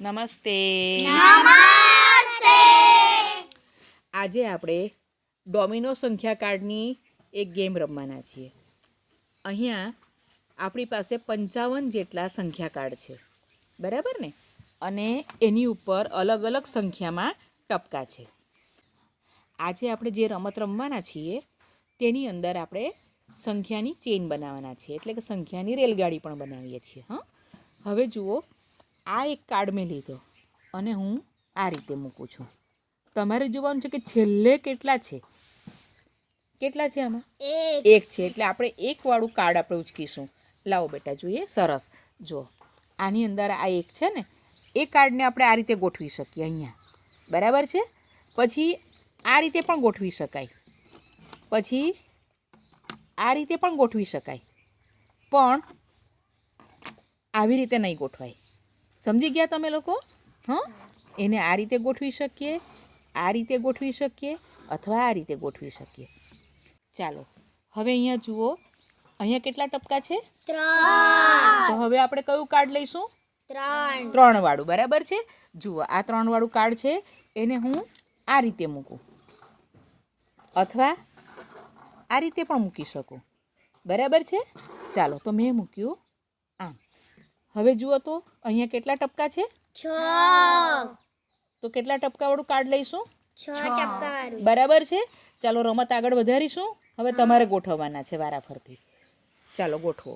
નમસ્તે. નમસ્તે. આજે આપણે ડોમિનો સંખ્યા કાર્ડની એક ગેમ રમવાના છીએ. અહીંયા આપણી પાસે 55 જેટલા સંખ્યા કાર્ડ છે, બરાબર ને? અને એની ઉપર અલગ અલગ સંખ્યામાં ટપકા છે. આજે આપણે જે રમત રમવાના છીએ તેની અંદર આપણે સંખ્યાની ચેઇન બનાવવાના છીએ, એટલે કે સંખ્યાની રેલગાડી પણ બનાવીએ છીએ. હવે જુઓ, આ એક કાર્ડ મેં લીધો અને હું આ રીતે મૂકું છું. તમારે જોવાનું છે કે છેલ્લે કેટલા છે. કેટલા છે આમાં? એક છે, એટલે આપણે એકવાળું કાર્ડ આપણે ઉચકીશું. લાવો બેટા જોઈએ. સરસ. જો આની અંદર આ એક છે ને, એ કાર્ડને આપણે આ રીતે ગોઠવી શકીએ અહીંયા, બરાબર છે? પછી આ રીતે પણ ગોઠવી શકાય, પછી આ રીતે પણ ગોઠવી શકાય, પણ આવી રીતે નહીં ગોઠવાય. સમજી ગયા તમે લોકો? એને આ રીતે ગોઠવી શકીએ, આ રીતે ગોઠવી શકીએ, અથવા આ રીતે ગોઠવી શકીએ. ચાલો હવે અહીંયા જુઓ, અહીંયા કેટલા ટપકા છે? 3. તો હવે આપણે કયું કાર્ડ લઈશું? 3. 3 વાળું, બરાબર છે? જુઓ, આ 3 વાળું કાર્ડ છે, એને હું આ રીતે મૂકું, અથવા આ રીતે પણ મૂકી શકું, બરાબર છે? ચાલો, તો મેં મૂક્યું આમ. હવે જુઓ તો અહીંયા કેટલા ટપકા છે? 6. તો કેટલા ટપકાવાળું કાર્ડ લઈશું? 6 ટપકાવાળું. બરાબર છે? ચાલો રમત આગળ વધારીશું. હવે તમારે ગોઠવવાના છે વારાફરતી. ચાલો ગોઠવો.